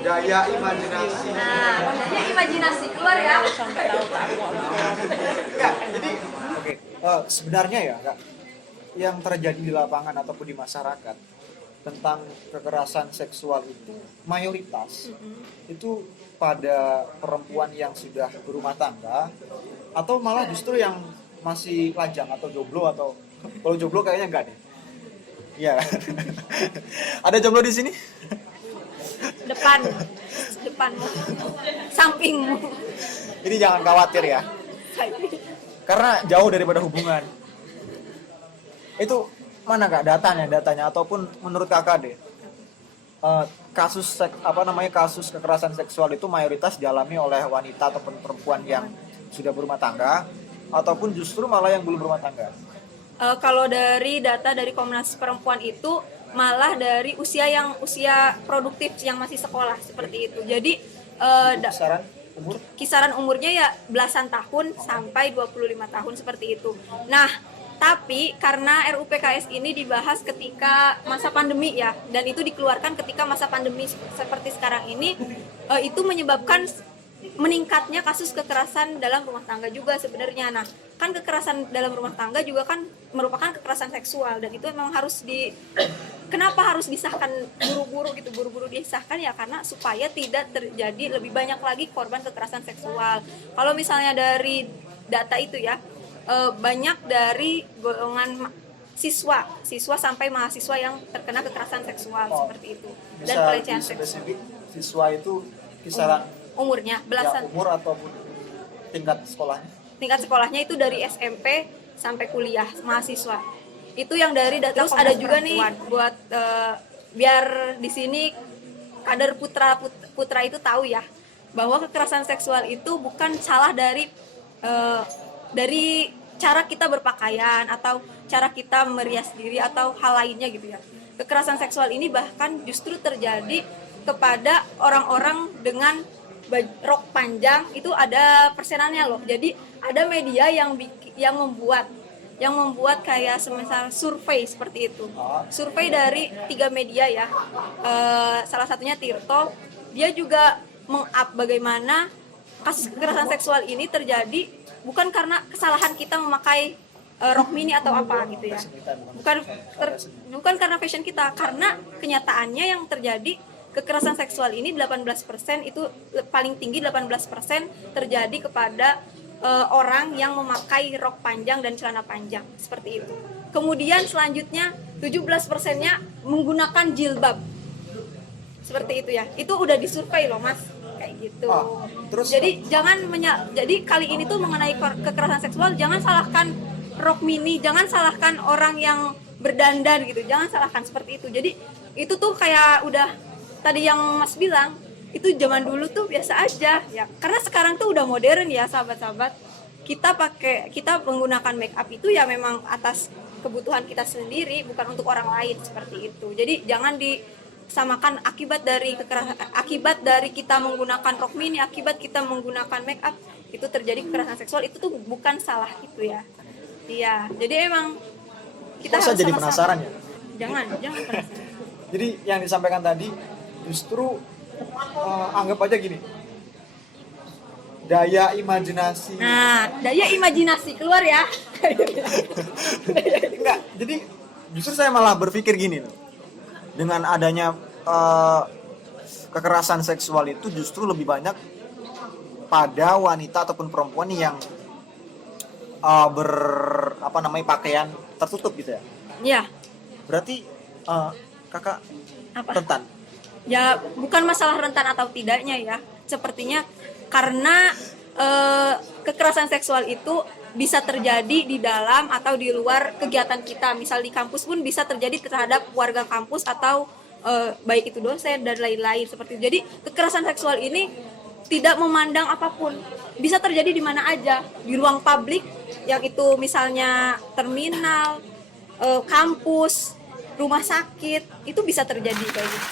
Daya imajinasi. Nah, daya imajinasi keluar ya. Ya, jadi oke. Sebenarnya ya, Kak, yang terjadi di lapangan ataupun di masyarakat tentang kekerasan seksual itu mayoritas itu pada perempuan yang sudah berumah tangga atau malah justru yang masih lajang atau jomblo atau kalau jomblo kayaknya enggak deh. Iya. Ada jomblo di sini? Depanmu, sampingmu. Ini jangan khawatir ya. Karena jauh daripada hubungan. Itu mana Kak datanya ataupun menurut Kakak deh. Kasus kekerasan seksual itu mayoritas dialami oleh wanita ataupun perempuan yang sudah berumah tangga ataupun justru malah yang belum berumah tangga. Kalau dari data dari Komnas Perempuan itu malah dari usia produktif yang masih sekolah seperti itu. Jadi kisaran umurnya ya belasan tahun sampai 25 tahun seperti itu. Nah, tapi karena RUU PKS ini dibahas ketika masa pandemi ya, dan itu dikeluarkan ketika masa pandemi seperti sekarang ini, itu menyebabkan meningkatnya kasus kekerasan dalam rumah tangga juga sebenarnya. Nah, kan kekerasan dalam rumah tangga juga kan merupakan kekerasan seksual, dan itu memang kenapa harus disahkan buru-buru disahkan ya, karena supaya tidak terjadi lebih banyak lagi korban kekerasan seksual. Kalau misalnya dari data itu ya, banyak dari golongan siswa sampai mahasiswa yang terkena kekerasan seksual seperti itu dan pelecehan seksual. Siswa itu kisaran umurnya belasan umur ataupun tingkat sekolahnya itu dari SMP sampai kuliah mahasiswa. Itu yang dari data. Terus ada juga nih buat biar di sini kader putra itu tahu ya, bahwa kekerasan seksual itu bukan salah dari cara kita berpakaian atau cara kita merias diri atau hal lainnya gitu ya. Kekerasan seksual ini bahkan justru terjadi kepada orang-orang dengan rok panjang. Itu ada persenannya loh. Jadi ada media yang membuat kayak semisal survei seperti itu. Survei dari 3 media ya. Salah satunya Tirto. Dia juga meng-up bagaimana kasus kekerasan seksual ini terjadi bukan karena kesalahan kita memakai rok mini atau apa gitu ya. Bukan karena fashion kita, karena kenyataannya yang terjadi kekerasan seksual ini 18% itu paling tinggi 18% terjadi kepada orang yang memakai rok panjang dan celana panjang seperti itu. Kemudian selanjutnya 17%-nya menggunakan jilbab. Seperti itu ya. Itu udah disurvei loh, Mas. Kayak gitu. Jadi jadi kali ini tuh mengenai kekerasan seksual, jangan salahkan rok mini, jangan salahkan orang yang berdandan gitu. Jangan salahkan seperti itu. Jadi itu tuh kayak udah tadi yang Mas bilang, itu zaman dulu tuh biasa aja ya. Karena sekarang tuh udah modern ya, sahabat-sahabat. Kita menggunakan make up itu ya memang atas kebutuhan kita sendiri, bukan untuk orang lain seperti itu. Jadi jangan disamakan akibat dari kita menggunakan rok mini, akibat kita menggunakan make up itu terjadi kekerasan seksual. Itu tuh bukan salah itu ya. Iya, jadi emang kita harus jadi sama-sama. Penasaran ya? Jangan penasaran. Jadi yang disampaikan tadi justru anggap aja gini, daya imajinasi. Nah, daya imajinasi keluar ya. Enggak, jadi justru saya malah berpikir gini loh. Dengan adanya kekerasan seksual itu justru lebih banyak pada wanita ataupun perempuan yang pakaian tertutup gitu ya. Iya. Berarti kakak Apa? rentan. Ya, bukan masalah rentan atau tidaknya ya. Sepertinya karena kekerasan seksual itu bisa terjadi di dalam atau di luar kegiatan kita. Misal di kampus pun bisa terjadi terhadap warga kampus atau baik itu dosen dan lain-lain seperti itu. Jadi kekerasan seksual ini tidak memandang apapun. Bisa terjadi di mana aja, di ruang publik yang itu misalnya terminal, kampus, rumah sakit, itu bisa terjadi kayak gitu.